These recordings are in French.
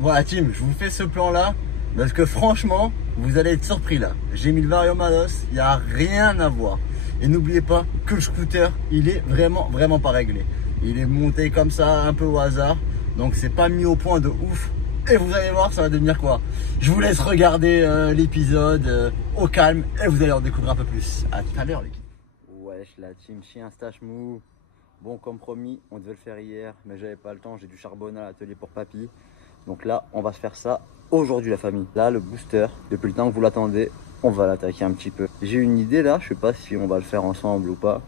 Voilà team, je vous fais ce plan là parce que franchement, vous allez être surpris là. J'ai mis le Vario Malos, il n'y a rien à voir. Et n'oubliez pas que le scooter, il est vraiment pas réglé. Il est monté comme ça, un peu au hasard. Donc c'est pas mis au point de ouf. Et vous allez voir, ça va devenir quoi? Je vous laisse regarder l'épisode au calme et vous allez en découvrir un peu plus. À tout à l'heure l'équipe. Wesh la team chien stache mou. Bon comme promis, on devait le faire hier, mais j'avais pas le temps, j'ai du charbonner à l'atelier pour papy. Donc là, on va se faire ça aujourd'hui la famille. Là, le booster, depuis le temps que vous l'attendez, on va l'attaquer un petit peu. J'ai une idée là, je sais pas si on va le faire ensemble ou pas.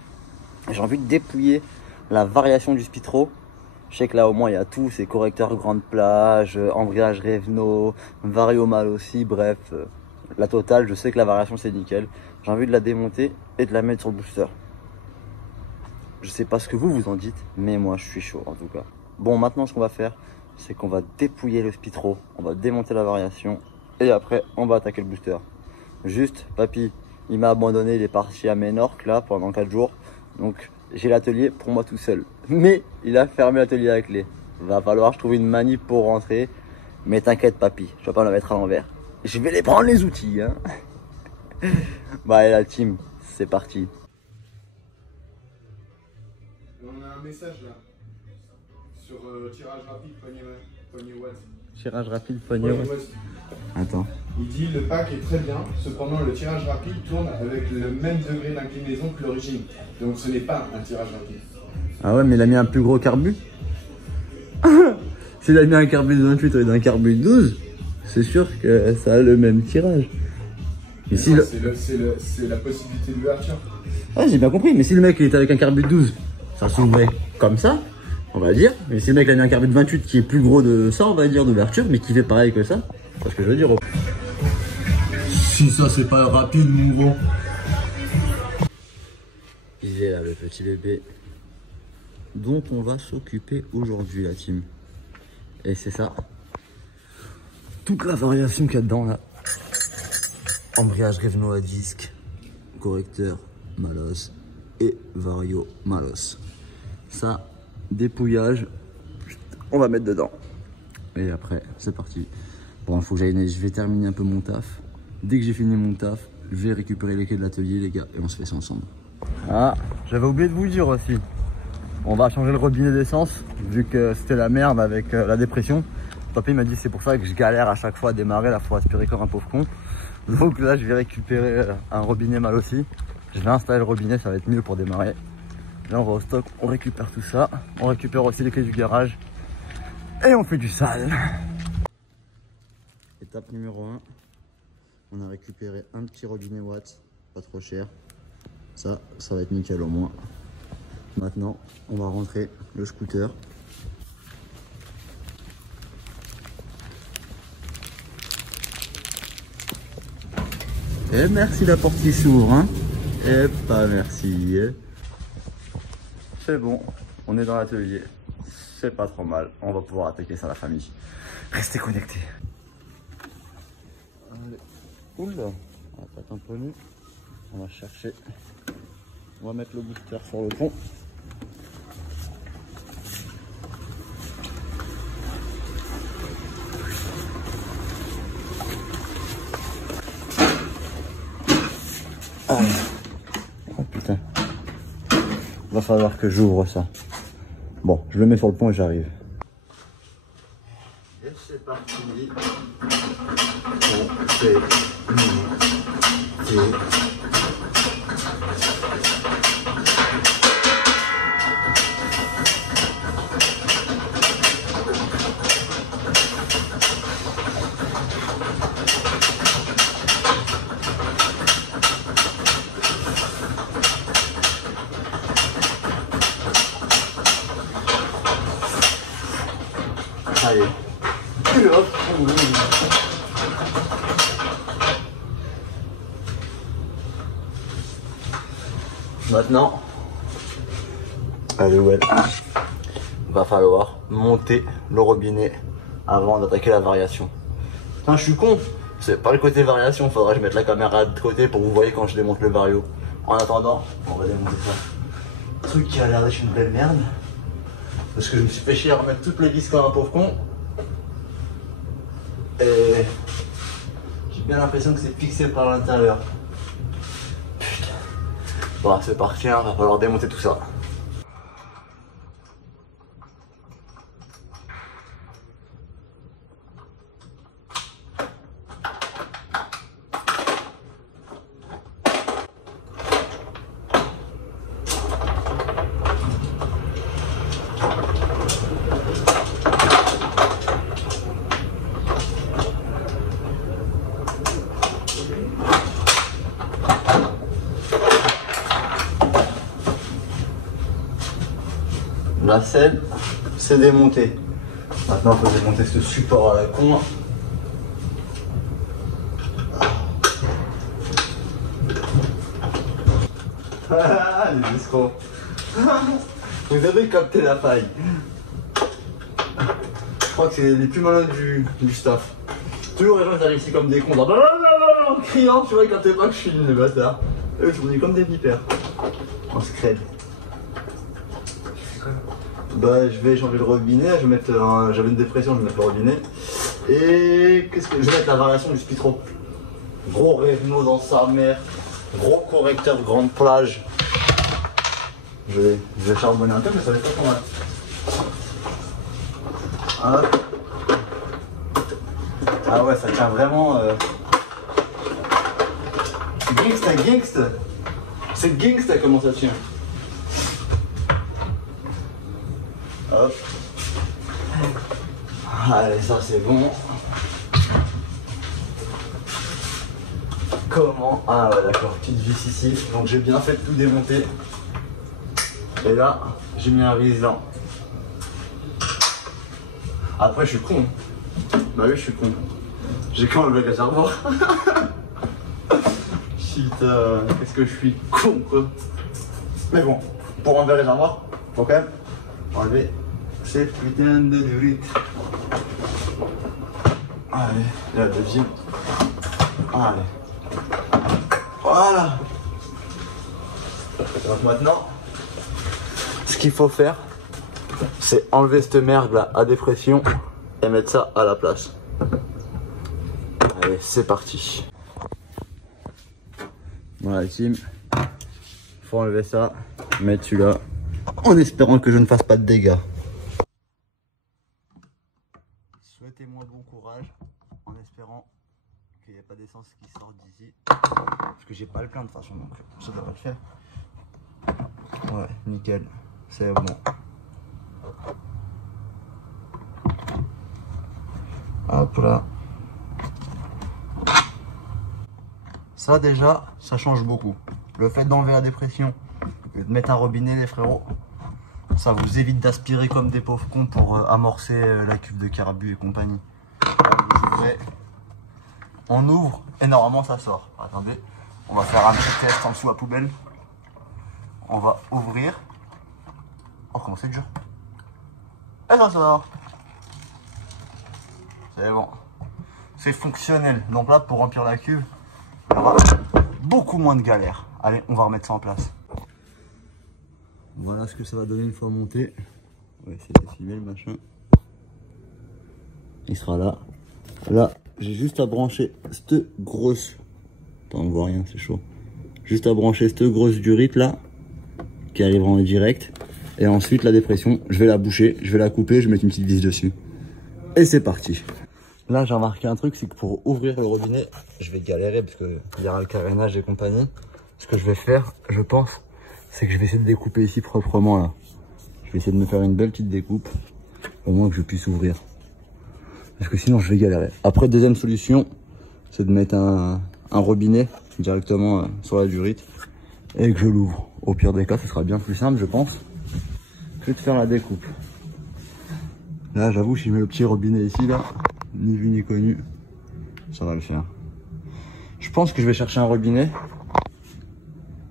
J'ai envie de dépouiller la variation du Spitro. Je sais que là au moins il y a tout, c'est correcteur grande plage, embrayage Revno, Vario Mal aussi, bref. La totale, je sais que la variation c'est nickel. J'ai envie de la démonter et de la mettre sur le booster. Je sais pas ce que vous en dites, mais moi je suis chaud en tout cas. Bon, maintenant ce qu'on va faire, c'est qu'on va dépouiller le Spitro, on va démonter la variation et après on va attaquer le booster. Juste, papy, il m'a abandonné, il est parti à Ménorque là pendant 4 jours. Donc j'ai l'atelier pour moi tout seul. Mais il a fermé l'atelier à clé. Va falloir que je trouve une manip pour rentrer. Mais t'inquiète papy, je vais pas me la mettre à l'envers. Je vais les prendre les outils hein. Bah allez la team, c'est parti. On a un message là sur tirage rapide, poignée watt. Tirage rapide, poignée watt. Attends. Il dit le pack est très bien, cependant le tirage rapide tourne avec le même degré d'inclinaison que l'origine. Donc ce n'est pas un tirage rapide. Ah ouais, mais il a mis un plus gros carbu. S'il a mis un carbu de 28 et un carbu de 12, c'est sûr que ça a le même tirage. Mais si c'est la possibilité de l'ouverture. Ah, j'ai bien compris, mais si le mec il est avec un carbu de 12, ça s'ouvrait comme ça, on va dire. Mais si le mec il a mis un carbu de 28 qui est plus gros de ça, on va dire, d'ouverture, mais qui fait pareil que ça, c'est ce que je veux dire. Si ça c'est pas rapide, mon gros. Il est là, le petit bébé dont on va s'occuper aujourd'hui, la team. Et c'est ça. Toute la variation qu'il y a dedans, là. Embrayage Revno à disque, correcteur Malos et Vario Malos. Ça, dépouillage, on va mettre dedans. Et après, c'est parti. Bon, il faut que j'aille, je vais terminer un peu mon taf. Dès que j'ai fini mon taf, je vais récupérer les clés de l'atelier, les gars, et on se fait ça ensemble. Ah, j'avais oublié de vous le dire aussi. On va changer le robinet d'essence, vu que c'était la merde avec la dépression. Papy m'a dit c'est pour ça que je galère à chaque fois à démarrer, là faut aspirer comme un pauvre con. Donc là je vais récupérer un robinet mal aussi. Je vais installer le robinet, ça va être mieux pour démarrer. Là on va au stock, on récupère tout ça. On récupère aussi les clés du garage. Et on fait du sale. Étape numéro 1. On a récupéré un petit robinet Watt, pas trop cher. Ça va être nickel au moins. Maintenant, on va rentrer le scooter. Et merci la porte qui s'ouvre, hein. Et pas merci. C'est bon, on est dans l'atelier. C'est pas trop mal. On va pouvoir attaquer ça la famille. Restez connectés. Allez. Oula, on va pas tamponner. On va chercher. On va mettre le booster sur le pont. Oh putain. Va falloir que j'ouvre ça. Bon, je le mets sur le pont et j'arrive. Et c'est parti. Allez. Et hop. Maintenant, allez où elle va falloir monter le robinet avant d'attaquer la variation. Putain, je suis con. C'est pas le côté variation, faudrait que je mette la caméra de côté pour que vous voyez quand je démonte le vario. En attendant, on va démonter ça. Un truc qui a l'air d'être une belle merde. Parce que je me suis fait chier à remettre toutes les vis comme un pauvre con. Et j'ai bien l'impression que c'est fixé par l'intérieur. Putain. Bon, c'est parti, hein, va falloir démonter tout ça. La selle, c'est démonté. Maintenant, il faut démonter ce support à la con. Ah, les escrocs. Vous avez capté la faille. Je crois que c'est les plus malins du staff. Toujours les gens qui arrivent ici comme des cons, en criant, tu vois, ils captent pas que je suis une bâtard. Eux, ils sont comme des vipères. On se crève. Bah, je vais changer le robinet, je vais mettre j'avais une dépression, je vais mettre le robinet. Et qu'est-ce que je vais mettre la variation du Spitro. Gros Revno dans sa mère, gros correcteur grande plage. Je vais charbonner un peu, mais ça va être pas mal. Hop. Ah ouais, ça tient vraiment. Gangsta. C'est gangsta comment ça tient. Hop. Allez, ça c'est bon. Comment? Ah ouais, d'accord, petite vis ici. Donc j'ai bien fait de tout démonter. Et là, j'ai mis un riselant. Après, je suis con. Bah oui, je suis con. J'ai quand même le réservoir. Putain, qu'est-ce que je suis con, quoi. Mais bon, pour enlever le réservoir, faut quand même enlever cette putain de durite. Allez, la deuxième. Allez. Voilà. Donc maintenant, ce qu'il faut faire, c'est enlever cette merde là à dépression et mettre ça à la place. Allez, c'est parti. Voilà, team. Faut enlever ça, mettre celui-là, en espérant que je ne fasse pas de dégâts. Souhaitez-moi bon courage, en espérant qu'il n'y ait pas d'essence qui sorte d'ici. Parce que j'ai pas le plein de toute façon, donc ça devrait le faire. Ouais, nickel, c'est bon. Hop là. Ça déjà, ça change beaucoup. Le fait d'enlever la dépression et de mettre un robinet, les frérots, ça vous évite d'aspirer comme des pauvres cons pour amorcer la cuve de carbu et compagnie. On ouvre et normalement ça sort. Attendez, on va faire un petit test en dessous à poubelle. On va ouvrir. Oh, comment c'est dur. Et ça sort. C'est bon. C'est fonctionnel. Donc là, pour remplir la cuve, il y aura beaucoup moins de galère. Allez, on va remettre ça en place. Voilà ce que ça va donner une fois monté. On va essayer de filmer le machin. Il sera là. Là, j'ai juste à brancher cette grosse... Attends, on voit rien, c'est chaud. Juste à brancher cette grosse durite là, qui arrivera en direct. Et ensuite, la dépression, je vais la boucher, je vais la couper, je vais mettre une petite vis dessus. Et c'est parti. Là, j'ai remarqué un truc, c'est que pour ouvrir le robinet, je vais galérer parce qu'il y aura le carénage et compagnie. Ce que je vais faire, je pense, c'est que je vais essayer de découper ici proprement là. Je vais essayer de me faire une belle petite découpe, au moins que je puisse ouvrir. Parce que sinon, je vais galérer. Après, deuxième solution, c'est de mettre un robinet directement sur la durite et que je l'ouvre. Au pire des cas, ce sera bien plus simple, je pense, que de faire la découpe. Là, j'avoue, si je mets le petit robinet ici, là, ni vu ni connu, ça va le faire. Je pense que je vais chercher un robinet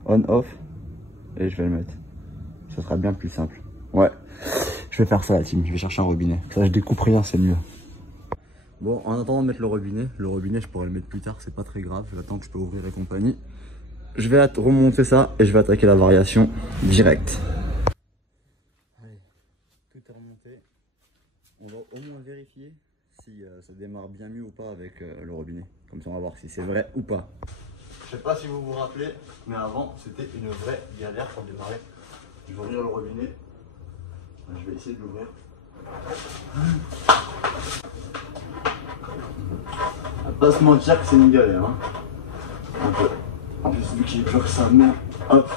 on-off et je vais le mettre. Ça sera bien plus simple. Ouais, je vais faire ça, la team. Je vais chercher un robinet. Ça, je découpe rien, c'est mieux. Bon, en attendant de mettre le robinet, je pourrais le mettre plus tard, c'est pas très grave. J'attends que je peux ouvrir et compagnie. Je vais remonter ça et je vais attaquer la variation direct. Allez, tout est remonté. On va au moins vérifier si ça démarre bien mieux ou pas avec le robinet. Comme ça on va voir si c'est vrai ou pas. Je sais pas si vous vous rappelez, mais avant c'était une vraie galère pour démarrer. Je vais ouvrir le robinet. Je vais essayer de l'ouvrir. On va pas se mentir que c'est une galère. Hein. Un peu. En plus vu qu'il est dur que ça met. Hop.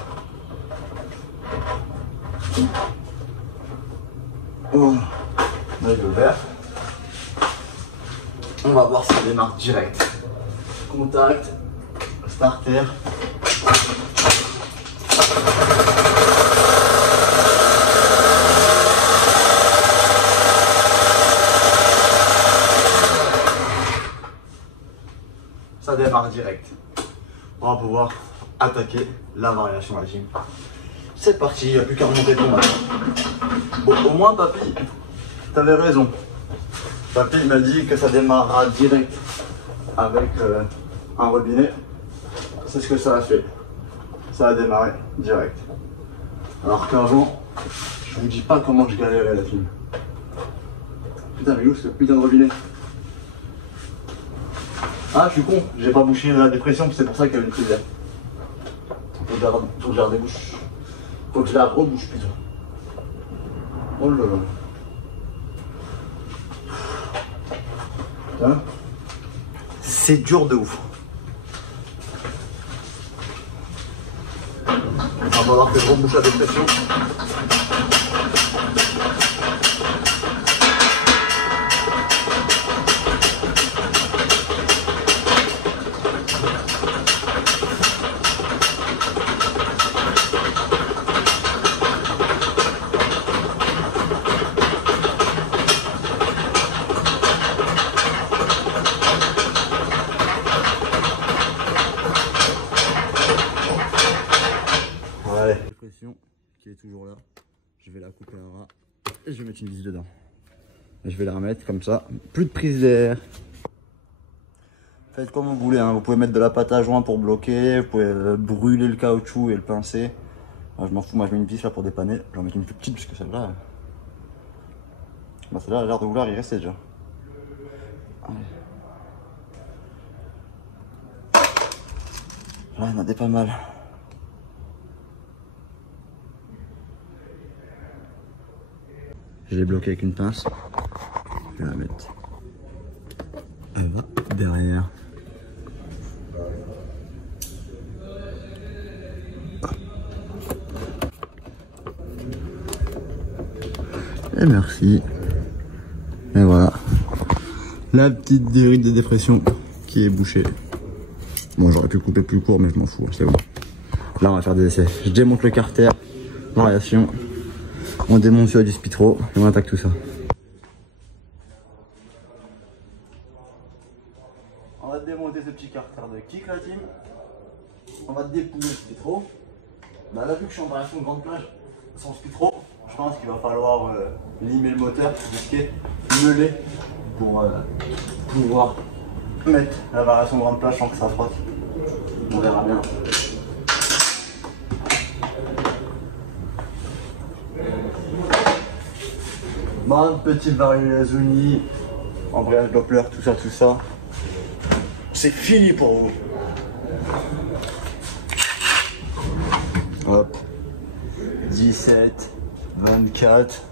Oh. Là il est ouvert. On va voir si ça démarre direct. Contact. Starter. Ça démarre direct. On va pouvoir attaquer la variation à gym. C'est parti, il n'y a plus qu'à remonter ton match. Bon, au moins, papy, t'avais raison. Papy m'a dit que ça démarrera direct avec un robinet. C'est ce que ça a fait. Ça a démarré direct. Alors qu'avant, je vous dis pas comment je galérais la team. Putain, mais où ce putain de robinet? Ah, je suis con, j'ai pas bouché la dépression, c'est pour ça qu'il y avait une prise d'air. Faut que je la redébouche. Faut que je la rebouche plutôt. Oh là là. Putain. C'est dur de ouf. Il va falloir que je rebouche la dépression. Qui est toujours là, je vais la couper en ras et je vais mettre une vis dedans et je vais la remettre comme ça, plus de prise d'air. Faites comme vous voulez, hein. Vous pouvez mettre de la pâte à joint pour bloquer, vous pouvez brûler le caoutchouc et le pincer. Moi, je m'en fous, moi je mets une vis là pour dépanner, je vais en mettre une plus petite parce que celle-là celle-là a l'air de vouloir y rester déjà. Allez. Là il y en a des pas mal. Je l'ai bloqué avec une pince. Je vais la mettre derrière. Et merci. Et voilà. La petite dérite de dépression qui est bouchée. Bon, j'aurais pu couper plus court, mais je m'en fous, c'est bon. Là, on va faire des essais. Je démonte le carter, variation. On démonte sur du Spitro et on attaque tout ça. On va démonter ce petit carter de kick la team. On va dépouiller le Spitro. Bah là vu que je suis en variation de grande plage sans Spitro, je pense qu'il va falloir limer le moteur, risquer, meuler pour pouvoir mettre la variation de grande plage sans que ça frotte. On verra bien. Bon, petit variation, embrayage Doppler, tout ça. C'est fini pour vous. Hop. 17, 24.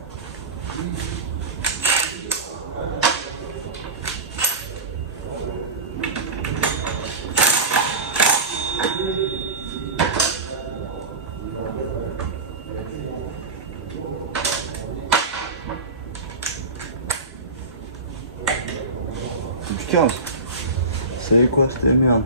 C'est du 15. C'est quoi cette merde?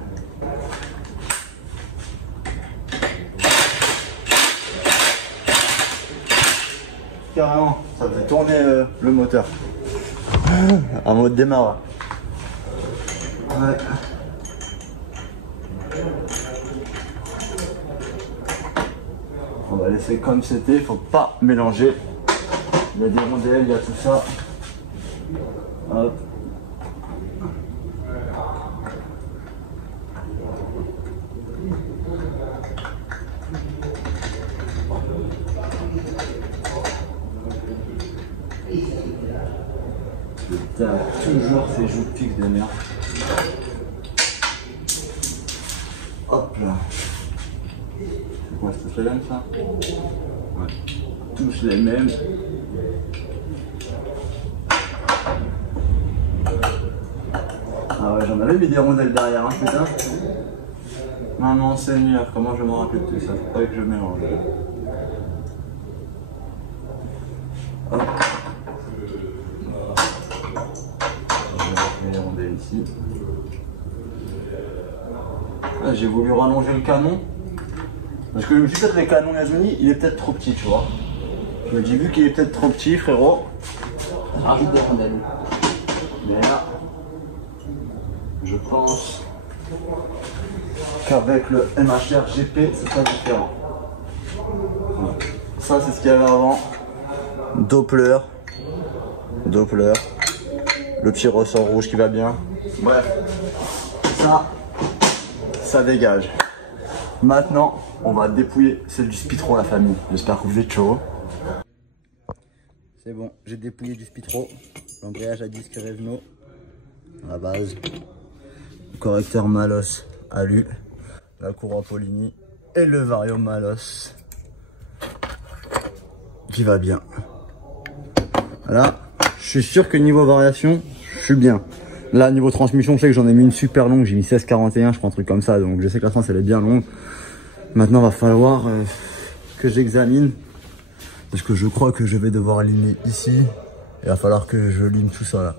Carrément, ça fait tourner le moteur en mode démarrage. Ouais. On va laisser comme c'était, faut pas mélanger. Il y a des rondelles, il y a tout ça. Hop. Putain. Putain, toujours ces joues fixes de merde. Hop là. Ouais, c'est tous les mêmes ça? Ouais. Tous les mêmes. Ah ouais, j'en avais mis des rondelles derrière, hein, putain. Maman Seigneur, comment je me rappelle de tout ça? Faut pas que je mélange. Hop. Je vais les rondelles ici. Ah, j'ai voulu rallonger le canon. Parce que je me suis dit peut-être le canon Yasuni, il est peut-être trop petit, tu vois. Je me dis vu qu'il est peut-être trop petit, frérot, je rajoute des rondelles. Mais là, je pense qu'avec le MHR GP, c'est pas différent. Voilà. Ça, c'est ce qu'il y avait avant. Doppler. Doppler. Le petit ressort rouge qui va bien. Bref. Ça dégage. Maintenant, on va dépouiller celle du Spitro, la famille. J'espère que vous êtes chaud. C'est bon, j'ai dépouillé du Spitro. L'embrayage à disque Revno. À la base. Le correcteur Malos Alu. La courroie Polini. Et le Vario Malos. Qui va bien. Voilà. Je suis sûr que niveau variation, je suis bien. Là, niveau transmission, je sais que j'en ai mis une super longue. J'ai mis 1641, je crois, un truc comme ça. Donc, je sais que la France, elle est bien longue. Maintenant, va falloir que j'examine. Parce que je crois que je vais devoir aligner ici. Il va falloir que je ligne tout ça là.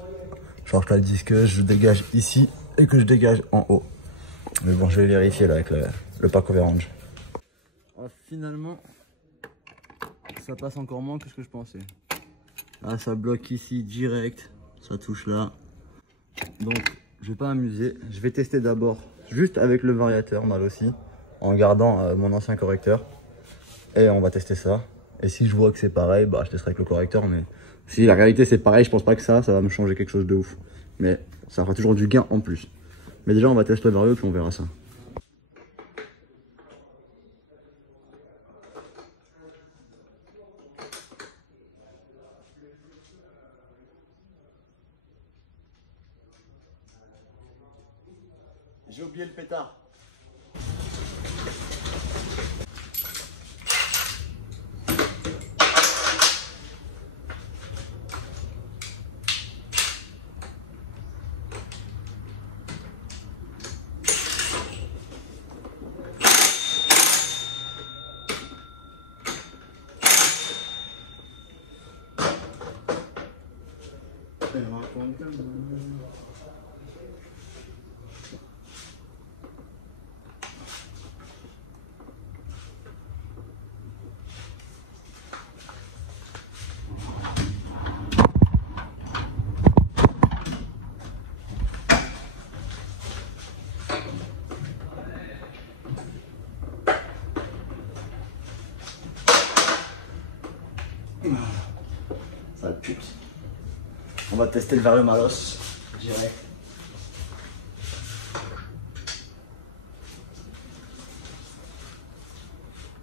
Je change le disque, je dégage ici et que je dégage en haut. Mais bon, je vais vérifier là avec le pack overrange. Finalement, ça passe encore moins que ce que je pensais. Là, ça bloque ici direct. Ça touche là. Donc, je vais pas m'amuser. Je vais tester d'abord juste avec le variateur mal aussi. En gardant mon ancien correcteur. Et on va tester ça. Et si je vois que c'est pareil, bah je testerai avec le correcteur. Mais si la réalité c'est pareil, je pense pas que ça va me changer quelque chose de ouf. Mais ça fera toujours du gain en plus. Mais déjà on va tester le vario puis on verra ça. J'ai oublié le pétard. Ça pute. On va tester le Vario Malos direct.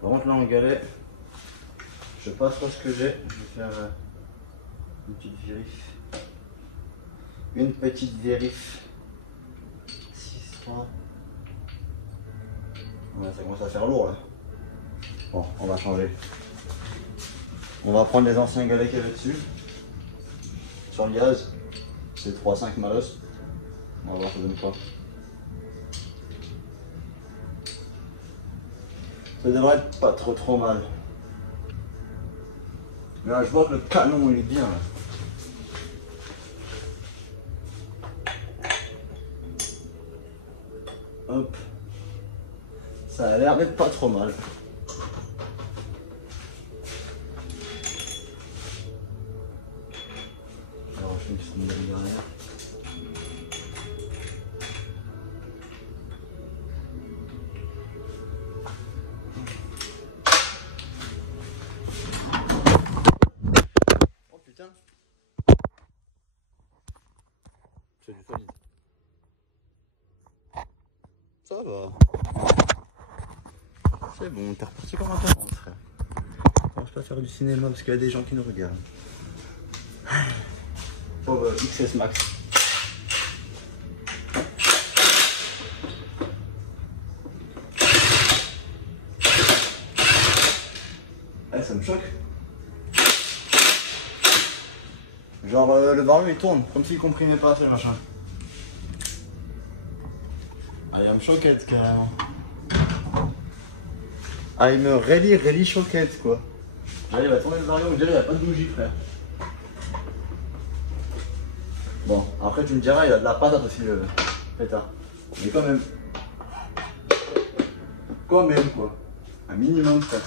Par contre là en galet, je sais pas trop ce que j'ai. Je vais faire une petite vérif. Une petite vérif. 6-3. Ouais, ça commence à faire lourd là. Bon, on va changer. On va prendre les anciens galets qu'il y avait dessus. Sur le gaz, c'est 3-5 Malos. On va voir ça donne quoi. Ça devrait être pas trop mal. Mais là je vois que le canon il est bien là. Hop. Ça a l'air d'être pas trop mal. Alors je vais juste me mettre derrière. Oh putain. C'est du solide. Ça va. C'est bon, t'es reparti comme un temps, frère. On va pas faire du cinéma parce qu'il y a des gens qui nous regardent. Pauvre XS Max. Eh, ça me choque. Genre le varium il tourne, comme s'il comprimait pas assez machin. Ah, il me choquette carrément. Ah, il me relie choquette quoi. J'arrive à tourner le varium, je dirais il n'y a pas de bougie frère. Bon, après tu me diras, il a de la patate aussi le pétard. Mais quand même. Quand même quoi. Un minimum frère.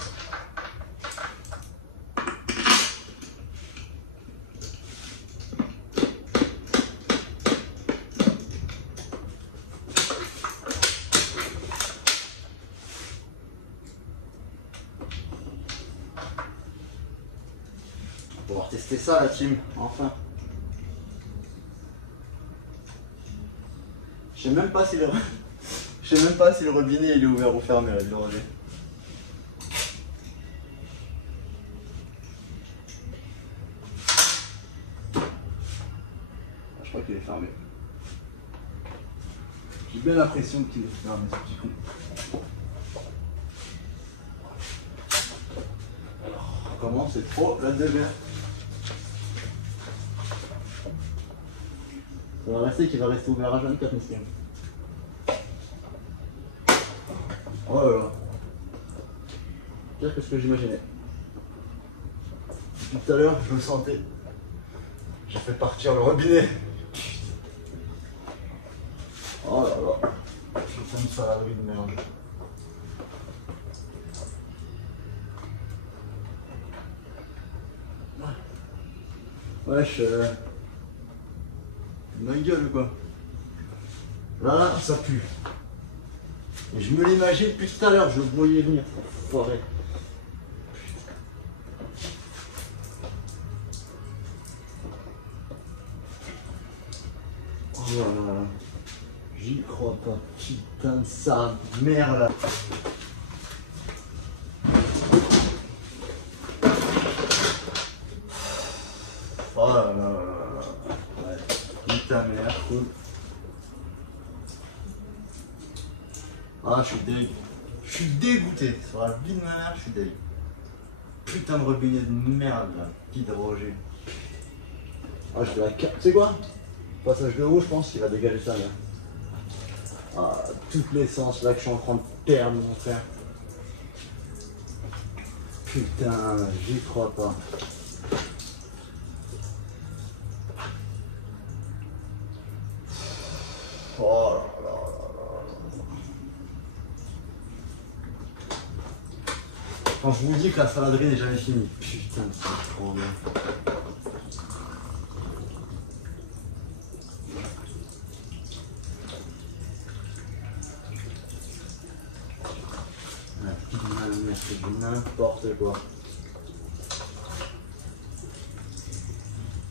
On va pouvoir tester ça la team, enfin. Je sais même pas si le robinet il est ouvert ou fermé là, le Roger. Je crois qu'il est fermé. J'ai bien l'impression qu'il est fermé ce petit coup. Alors, on commence, c'est trop la DB. Ça va rester qu'il va rester ouvert à 24 monsieur. Oh là là. Pire que ce que j'imaginais. Tout à l'heure, je le sentais. J'ai fait partir le robinet. Oh là là. Putain de saladerie de merde. Wesh. Ma gueule quoi. Là, ça pue. Et je me l'imagine depuis tout à l'heure, je le voyais venir, cette forêt. Oh là là. J'y crois pas. Putain de sa merde là. Oh là là là là. Ouais. Putain merde, cool. Ah, je suis dégoûté. Je suis dégoûté. Sur la vie de ma mère, je suis dégoûté. Putain de robinet de merde là. Hydrogène. Ah, je vais la carte. Tu sais quoi? Passage de haut, je pense qu'il va dégager ça là. Ah, toute l'essence là que je suis en train de perdre, mon frère. Putain, j'y crois pas. Oh là là là là. Quand je vous dis que la saladerie n'est jamais finie, putain, c'est trop bien. C'est du n'importe quoi.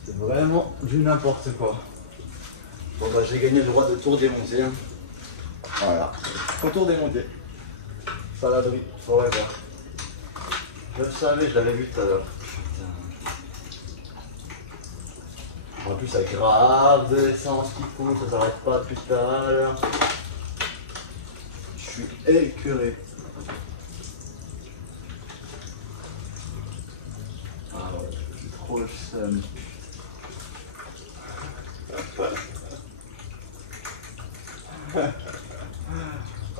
C'est vraiment du n'importe quoi. Bon bah j'ai gagné le droit de tour démonter. Hein. Voilà. Contour démonté. Saladerie, forever. Je le savais, je l'avais vu tout à l'heure. En plus ça grave de l'essence qui coule, ça s'arrête pas depuis tout à l'heure. Je suis écœuré. Ah ouais, c'est trop le seum.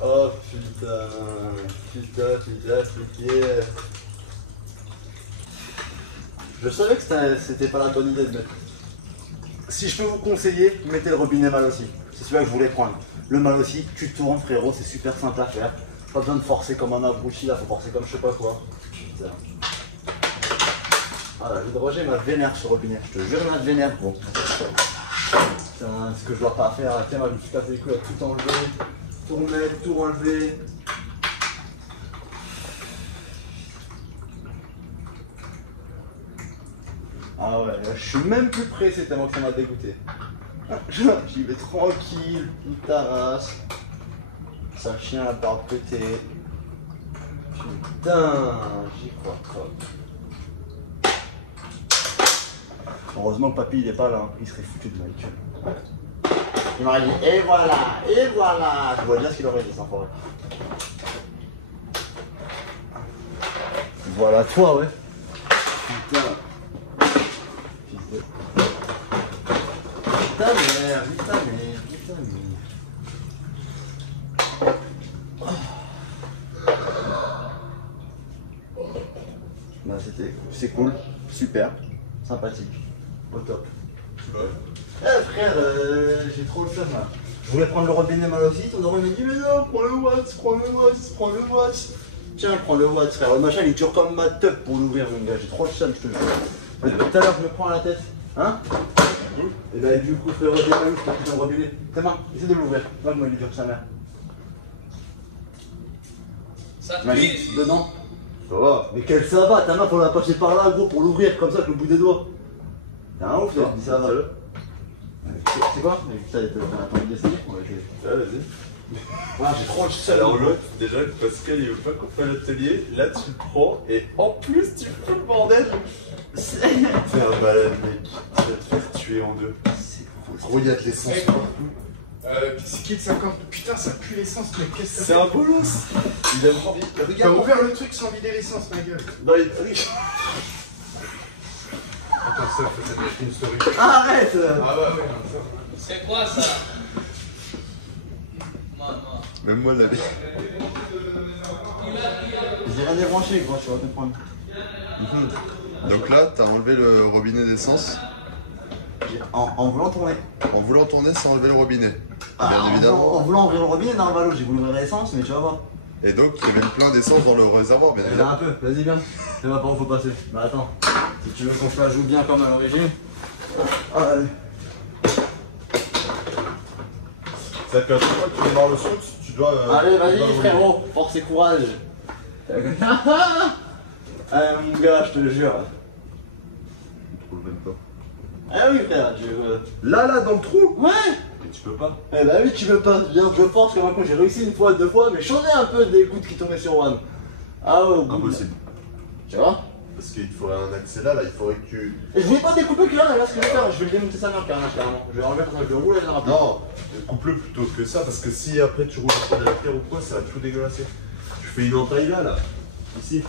Oh putain, putain. Je savais que c'était pas la bonne idée de mettre. Si je peux vous conseiller, mettez le robinet mal aussi. C'est celui-là que je voulais prendre. Le mal aussi, tu tournes frérot, c'est super simple à faire. Pas besoin de forcer comme un abruti là, faut forcer comme je sais pas quoi. Putain. Ah là, l'hydrogène m'a vénère ce robinet, je te jure, il m'a vénère gros. Putain, ce que je dois pas faire, tiens, je me suis cassé les couilles à tout enlever, tout remettre, tout enlever. Ah ouais, là, je suis même plus pressé tellement que ça m'a dégoûté. J'y vais tranquille, une tarasse. Ça chien à barbe pétée. Putain, j'y crois pas. Heureusement que papy il est pas là, hein. Il serait foutu de ma gueule. Il m'aurait dit et voilà, et voilà. Je vois déjà ce qu'il aurait dit sans forêt. Voilà toi ouais. Putain. Fils de... Ta mère, vite ta mère, vite ta mère. Bah c'est cool, super, sympathique, au top. Eh frère, j'ai trop le seum là. Je voulais prendre le robinet mal aussi, ton oreille m'a dit mais non, prends le Watts, prends le Watts, prends le Watts. Tiens, prends le Watts frère, le machin il dure comme ma teub pour l'ouvrir mon gars, j'ai trop le seum je te jure. Tout à l'heure je me prends à la tête, hein. Et bah du coup frère, démarre je putain de robinet. Tes mains, essaie de l'ouvrir, moi il est dur sa mère. Ça Imagine, pisse. dedans. Ça va. Mais quel ça va, ta main faut la passer par là gros pour l'ouvrir comme ça avec le bout des doigts. T'es un ouf, toi, ça va. C'est quoi? T'as envie d'essayer? Ah, vas-y. Ah, j'ai trop le seum. Alors l'autre, déjà, Pascal, il veut pas qu'on fasse l'atelier. Là, tu le prends et en plus, tu fous le bordel. T'es un malade, mec. Tu vas te faire tuer en deux. Gros, il y a de l'essence. C'est qui le 50? Putain, ça pue l'essence, mais qu'est-ce que ça C'est fait? un bolos. Il a envie. T'as Regarde. ouvert le truc sans vider l'essence, ma gueule. Non, il... Attends, ça, faut te mettre une story. Arrête! Ah bah ouais, non, ça. C'est quoi ça? Maman. Même moi, la vie. J'ai rien débranché, quoi, tu vas comprendre. Donc là, t'as enlevé le robinet d'essence En voulant tourner. en voulant tourner sans enlever le robinet. Ah, Bien évidemment. En voulant ouvrir le robinet, dans le valo, j'ai voulu ouvrir l'essence, mais tu vas voir. Et donc, il y avait le plein d'essence dans le réservoir, bien Là évidemment. un peu, vas-y viens. C'est pas par où faut passer. Bah attends, si tu veux qu'on se la joue bien comme à l'origine. Allez. Ça fait à chaque fois que tu démarres le son, tu dois. Allez, vas-y frérot, force et courage. Mon gars, je te le jure. Je trouve même pas. Ah oui frère, Là, dans le trou. Ouais. Mais tu peux pas. Eh bah oui, tu veux pas. Bien, je force comme un con, j'ai réussi une fois, deux fois, mais j'en ai un peu des gouttes qui tombaient sur One. Ah ouais, au bout. Impossible. Tu vois? Parce qu'il te faudrait un accès là, il faudrait que tu. Et je voulais pas découper que là, ce que je vais faire, je vais le démonter sa mère carrément. Je vais enlever comme ça, je le roule et je le rappelle. Non, coupe-le plutôt que ça, parce que si après tu roules sur de la terre ou quoi, ça va tout dégueulasser. Tu fais une entaille là, ici.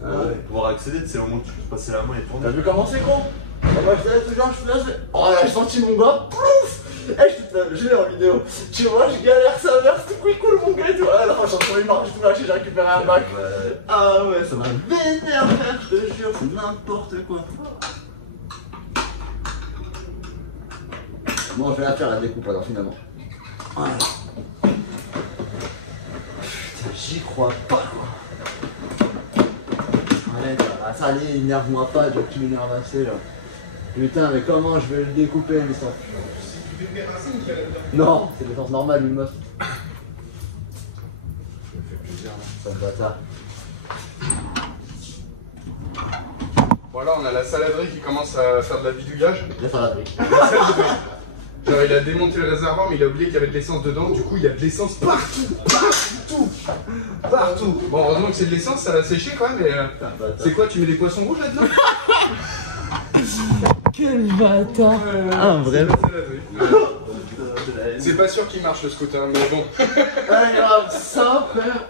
Pour pouvoir accéder, c'est le moment où tu peux passer la main et tourner. T'as vu comment c'est con? Moi je faisais toujours, je faisais. Oh là, j'ai senti mon gars, plouf! Eh, je l'ai en vidéo. Tu vois, je galère sa mère, c'est trop cool mon gars, tu vois. Là, je suis en train de marcher tout lâché, j'ai récupéré un bac. Ah ouais, ça m'a vénère, frère, je te jure, c'est n'importe quoi. Bon, je vais la faire la découpe alors finalement. Voilà. Putain, j'y crois pas quoi. Allez, ça allez, énerve-moi pas, Joe, tu m'énerves assez là. Putain, mais comment je vais le découper l'essence? Non, c'est l'essence normale, une meuf. Ça me fait plaisir, là. Ça me va ça. Voilà, on a la saladerie qui commence à faire de la bidouillage. Je vais faire la brique. Genre, il a démonté le réservoir, mais il a oublié qu'il y avait de l'essence dedans. Du coup, il y a de l'essence partout, partout, partout. Bon, heureusement que c'est de l'essence, ça va sécher quand même. Mais c'est quoi, tu mets des poissons rouges là-dedans? Quel bâtard. Ah, un vrai. C'est pas sûr qu'il marche le scooter, mais bon. Ah, grave, ça, frère.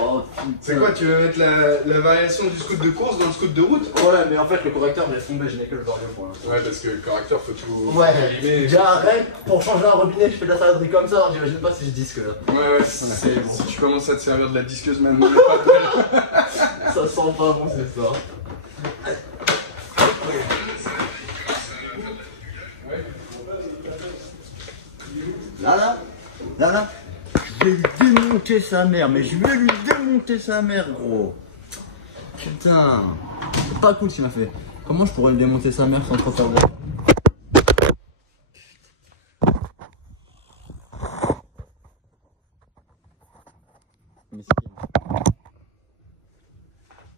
Oh putain. C'est quoi, tu veux mettre la variation du scoot de course dans le scoot de route? Ouais, mais en fait, le correcteur, je laisse tomber, je n'ai que le vario pour l'instant. Ouais, parce que le correcteur, faut tout. Ouais, Mais... déjà arrête, pour changer un robinet, je fais de la saladerie comme ça, alors j'imagine pas si je disque là. Ouais, si tu commences à te servir de la disqueuse maintenant, il y a pas de... Ça sent pas bon, c'est ça. Là, je vais lui démonter sa mère, mais je vais lui démonter sa mère, gros. Putain, c'est pas cool ce qu'il m'a fait. Comment je pourrais le démonter sa mère sans trop faire de...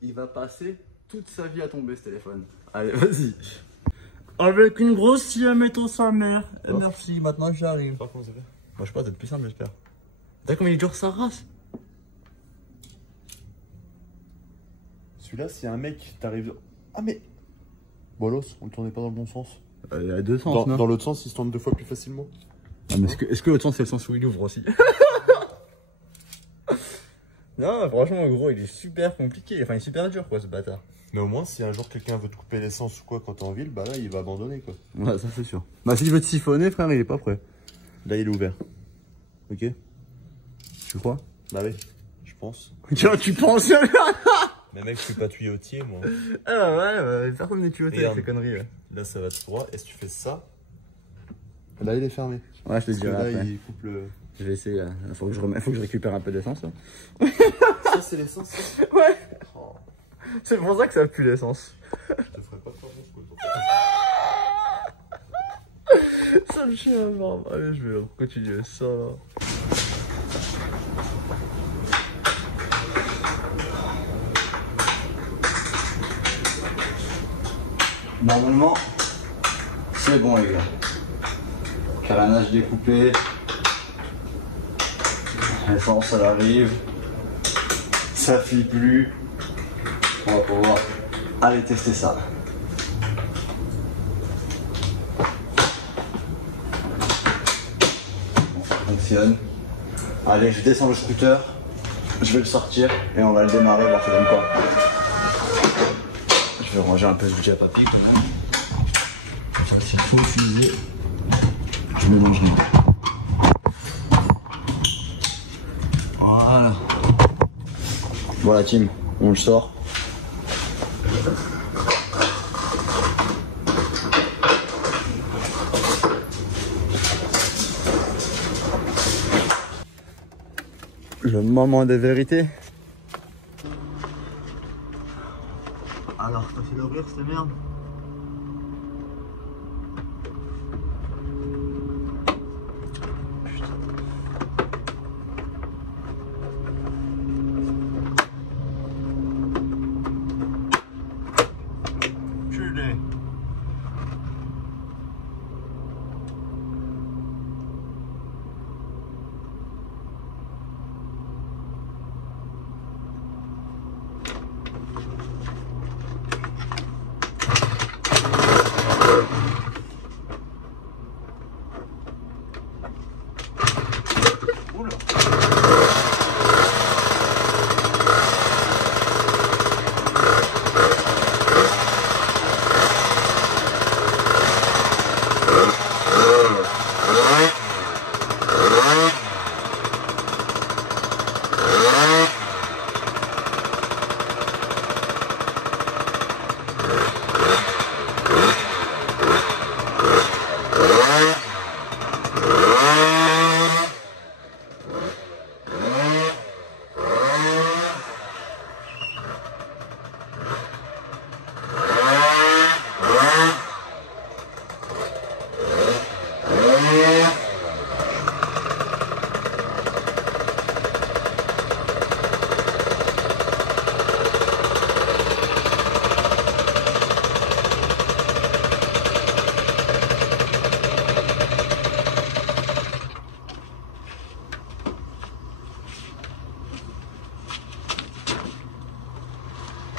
Il va passer toute sa vie à tomber ce téléphone. Allez, vas-y. Avec une grosse scie à mettre sa mère. Et merci, maintenant j'arrive. Comment ça fait? Moi je sais pas, c'est plus simple j'espère. T'as comme il est dur sa race. Celui-là, si un mec t'arrive. Ah, mais. Bolos, on le tournait pas dans le bon sens. Il y a deux sens, non? Dans l'autre sens, il se tourne 2 fois plus facilement. Ah, mais est-ce que l'autre sens c'est le sens où il ouvre aussi? Non, franchement, gros, il est super compliqué. Enfin, il est super dur, quoi, ce bâtard. Mais au moins, si un jour quelqu'un veut te couper l'essence ou quoi quand t'es en ville, bah là, il va abandonner, quoi. Ouais, ça c'est sûr. Bah, s'il veut te siphonner, frère, il est pas prêt. Là, il est ouvert. Ok? Tu crois? Bah oui, je pense. Tiens, tu penses? Mais mec, je suis pas tuyautier, moi. Ah ouais, personne n'est tuyauté avec ces conneries. Ouais. Là, ça va tout droit. Et si tu fais ça, là, il est fermé. Ouais, je te Parce que dirai là, après. il coupe le... Je vais essayer, là. Faut que je récupère un peu d'essence, là. Ça, c'est l'essence, ça? Ouais. Oh, C'est pour ça que ça pue l'essence. je te ferai pas de pardon, ce coup. Ça me chie un mort. Allez, je vais continuer ça, là. Normalement, c'est bon, les gars. Carénage découpé. L'essence, elle arrive. Ça fuit plus. On va pouvoir aller tester ça. Bon, ça fonctionne. Allez, je descends le scooter. Je vais le sortir et on va le démarrer, voir ça donne quoi. Je vais ranger un peu ce budget à papy quand même. Ça, s'il faut utiliser, je mélangerai. Voilà. Voilà, team, on le sort. Le moment de vérité. Alors, t'as fait l'ouvrir cette merde? Putain.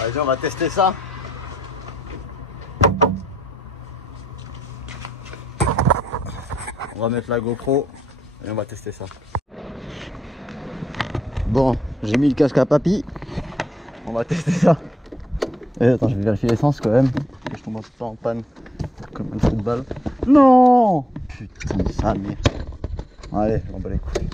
Vas-y, on va tester ça. On va mettre la GoPro et on va tester ça. Bon, j'ai mis le casque à papy. On va tester ça. Et attends, je vais vérifier l'essence quand même. Que je tombe pas en panne comme un trou de balle. Non! Putain de ça, merde. Allez, on va les couilles.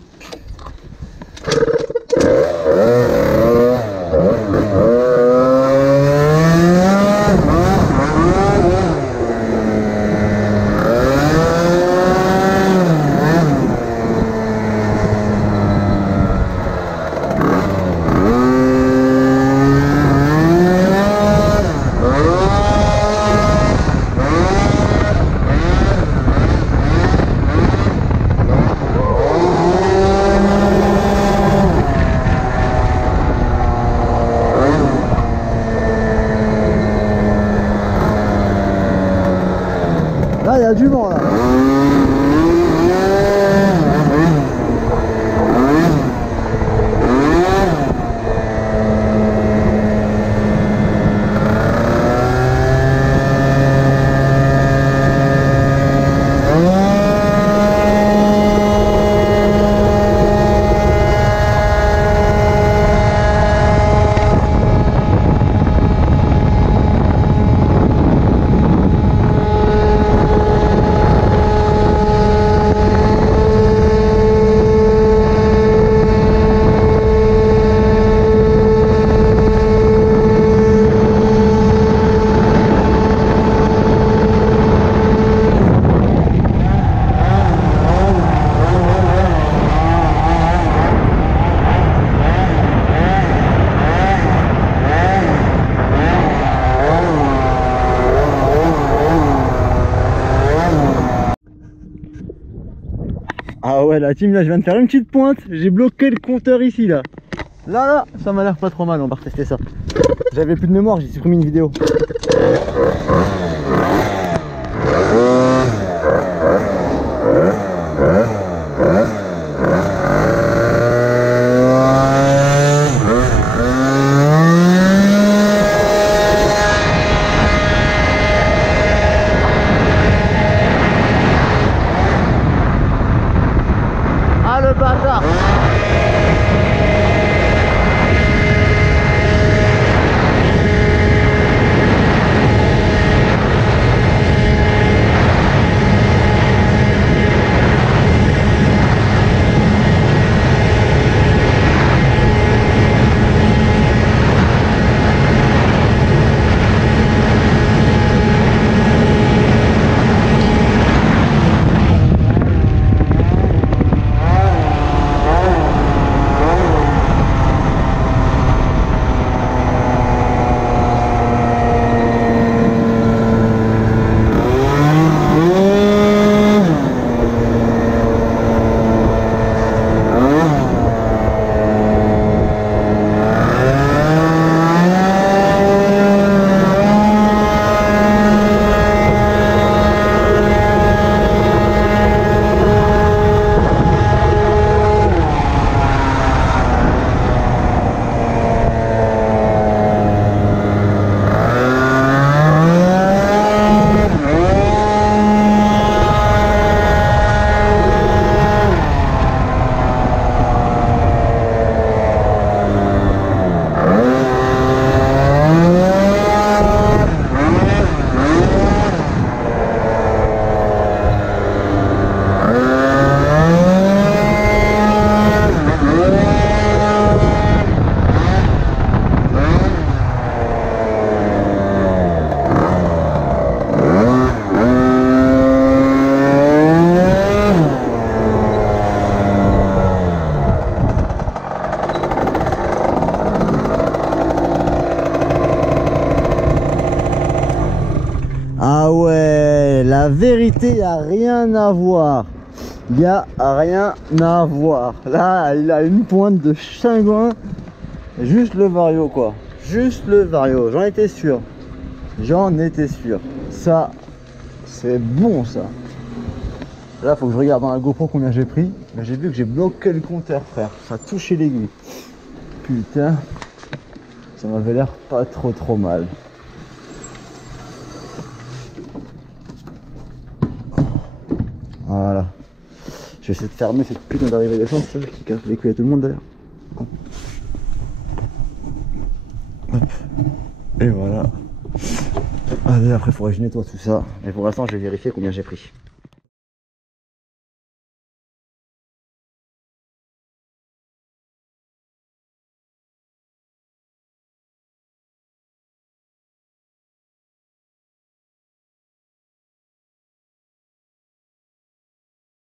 Ah ouais, la team là, je viens de faire une petite pointe. J'ai bloqué le compteur ici là. Là, ça m'a l'air pas trop mal. On va retester ça. J'avais plus de mémoire, j'ai supprimé une vidéo. Ah le bâtard! Ah ouais, la vérité, il n'y a rien à voir. Il n'y a rien à voir. Là, il a une pointe de chagrin. Juste le vario, quoi. Juste le vario. J'en étais sûr. J'en étais sûr. Ça, c'est bon, ça. Là, faut que je regarde dans la GoPro combien j'ai pris. Mais j'ai vu que j'ai bloqué le compteur, frère. Ça a touché l'aiguille. Putain. Ça m'avait l'air pas trop mal. Voilà. Je vais essayer de fermer cette putain d'arrivée d'essence qui casse les couilles à tout le monde d'ailleurs. Et voilà. Allez, après il faudrait que je nettoie tout ça. Mais pour l'instant je vais vérifier combien j'ai pris.